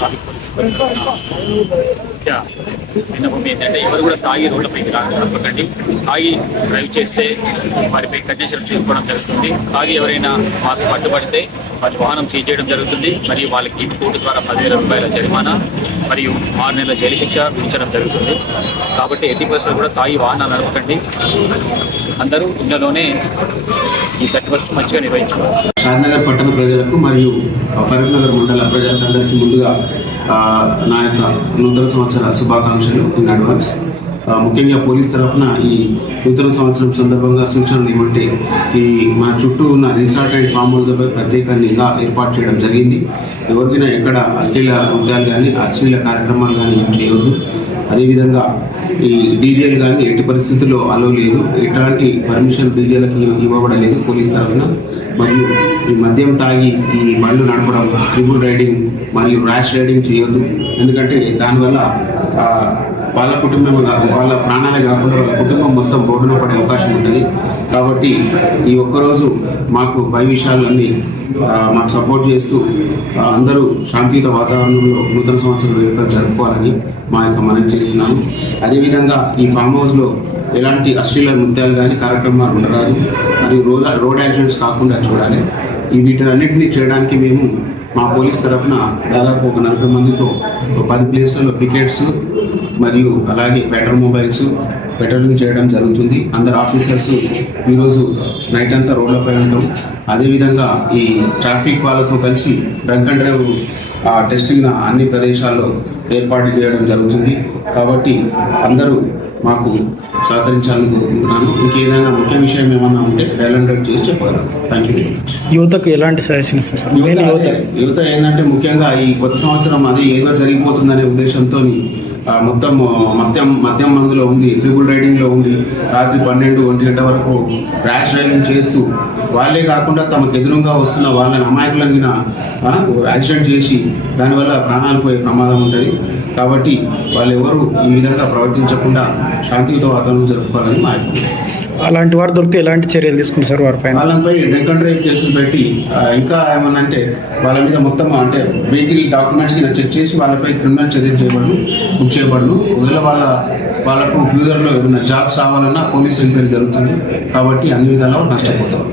Traffic police ముఖ్య విన్నపం ఏంటంటే ఎవరు కూడా తాగి రోడ్లపైకి రాకండి తాగి డ్రైవ్ చేస్తే వారిపై కండిషన్ తీసుకోవడం జరుగుతుంది. తాగి ఎవరైనా మాకు పట్టుబడితే వారి వాహనం సీజ్ చేయడం జరుగుతుంది. మరియు వాళ్ళకి కోర్టు ద్వారా పదివేల రూపాయల జరిమానా మరియు ఆరు నెలల జైలు శిక్ష విధించడం జరుగుతుంది. కాబట్టి ఎట్టి కూడా తాగి వాహనాలు నడపకండి. అందరూ ఇళ్ళలోనే ఈ మంచిగా నిర్వహించుకోవాలి షాద్నగర్ పట్టణ ప్రజలకు మరియు కరీంనగర్ మండల ప్రజలందరికీ ముందుగా నా యొక్క నూతన సంవత్సర శుభాకాంక్షలు ఇన్ అడ్వాన్స్. ముఖ్యంగా పోలీస్ తరఫున ఈ నూతన సంవత్సరం సందర్భంగా సూచనలు ఏమంటే ఈ మన చుట్టూ ఉన్న రిసార్ట్ అండ్ ఫామ్ హౌస్లపై ప్రత్యేక నిఘా ఏర్పాటు చేయడం జరిగింది. ఎవరికైనా ఎక్కడ అశ్లీల ముద్దాలు కానీ అశ్లీల కార్యక్రమాలు కానీ ఏం చేయవద్దు. అదేవిధంగా ఈ డీజేలు కానీ ఎట్టి పరిస్థితుల్లో అలో లేదు. ఎట్లాంటి పర్మిషన్ డీజేలకు ఇవ్వబడలేదు పోలీస్ తరఫున. మరియు ఈ మద్యం తాగి ఈ బండ్లు నడపడం ట్రిబుల్ రైడింగ్ మరియు ర్యాష్ రైడింగ్ చేయొద్దు. ఎందుకంటే దానివల్ల వాళ్ళ కుటుంబం కాకుండా వాళ్ళ ప్రాణాలే కాకుండా వాళ్ళ కుటుంబం మొత్తం బోర్డున పడే అవకాశం ఉంటుంది. కాబట్టి ఈ ఒక్కరోజు మాకు పై విషయాలన్నీ మాకు సపోర్ట్ చేస్తూ అందరూ శాంతియుత వాతావరణంలో నూతన సంవత్సరం వేడుకలు జరుపుకోవాలని మా యొక్క మనం చేస్తున్నాము. అదేవిధంగా ఈ ఫామ్ హౌస్లో ఎలాంటి అశ్లీల నృత్యాలు కానీ కార్యక్రమాలు ఉండరాదు. మరియు రోడ్ రోడ్ యాక్సిడెంట్స్ కాకుండా చూడాలి. ఈ వీటన్నిటిని చేయడానికి మేము మా పోలీస్ తరఫున దాదాపు ఒక నలభై మందితో ఒక పది ప్లేస్లలో పికెట్స్ మరియు అలాగే పెట్రోల్ మొబైల్స్ పెట్రోలింగ్ చేయడం జరుగుతుంది. అందరు ఆఫీసర్స్ ఈరోజు నైట్ అంతా రోడ్లపై ఉండడం అదేవిధంగా ఈ ట్రాఫిక్ వాళ్ళతో కలిసి డ్రంక్ అండ్ డ్రైవ్ ఆ, టెస్టింగ్ అన్ని ప్రదేశాల్లో ఏర్పాటు చేయడం జరుగుతుంది. కాబట్టి అందరూ మాకు సహకరించాలని కోరుకుంటున్నాను. ఇంకేదైనా ముఖ్య విషయం ఏమన్నా ఉంటే డైలాండెడ్ చేసి చెప్పగలను. థ్యాంక్ యూ వెరీ మచ్ యువతకు ఎలాంటి సజెషన్ యువత యువత. ఏంటంటే ముఖ్యంగా ఈ కొత్త సంవత్సరం అది ఏదో జరిగిపోతుందనే ఉద్దేశంతో మొత్తం మద్యం మద్యం మందులో ఉంది ట్రిపుల్ రైడింగ్లో ఉంది. రాత్రి పన్నెండు ఒంటి గంట వరకు ర్యాష్ డ్రైవింగ్ చేస్తూ వాళ్ళే కాకుండా తమకు ఎదురుగా వస్తున్న వాళ్ళని అమాయకులను యాక్సిడెంట్ చేసి దానివల్ల ప్రాణాలు పోయే ప్రమాదం ఉంటుంది. కాబట్టి వాళ్ళు ఎవరు ఈ విధంగా ప్రవర్తించకుండా శాంతియుత వాతావరణం జరుపుకోవాలని మా. అలాంటి వారు దొరికితే ఎలాంటి చర్యలు తీసుకుంటారు వారి పైన? వాళ్ళపై డ్రింక్ అండ్ డ్రైవ్ కేసులు పెట్టి ఇంకా ఏమన్నా అంటే వాళ్ళ మీద మొత్తం అంటే వెహికల్ డాక్యుమెంట్స్ కింద చెక్ చేసి వాళ్ళపై క్రిమినల్ చర్యలు చేయబడును బుక్ చేయబడును. ఒకవేళ వాళ్ళ వాళ్ళకు ఫ్యూచర్లో ఏమైనా జాబ్స్ రావాలన్నా పోలీస్ ఎంక్వైరీ జరుగుతుంది. కాబట్టి అన్ని విధాలా నష్టపోతారు